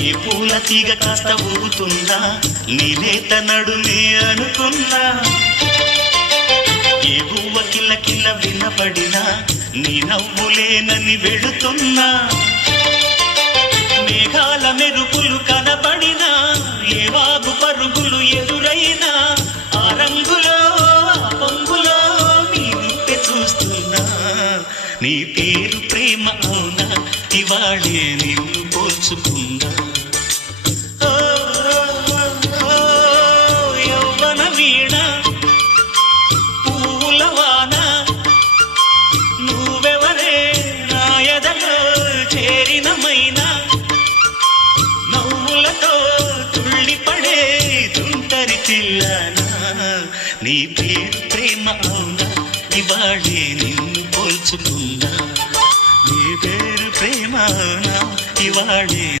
ఈ పూల తీగ కాస్త ఊగుతున్నా నీలేత నడుమే అనుకున్నా ఏ గువ్వ కిల్ల కిల్ల వినపడినా నీ నవ్వులేనని వెళుతున్నా మేఘాల మెరుపులు కనబడినా ఏ వాగు పరుగులు ఎదురైనా ఆ రంగులో ఆ పొంగులో నీ రూపే చూస్తున్నా నీ పేరు ప్రేమ అవునా ఇవాళే నిన్ను పోల్చుకున్నా యవ్వన వీణ పూల వాన నువ్వెవరే నా ఎదలో చేరిన మైనా నవ్వులతో తుళ్ళిపడే తుంటరి చిల్లనా నీ పేరు ప్రేమ అవునా ఇవాళే నిన్ను పోల్చుకున్నా నీ పేరు ప్రేమ అవునా ఇవాళే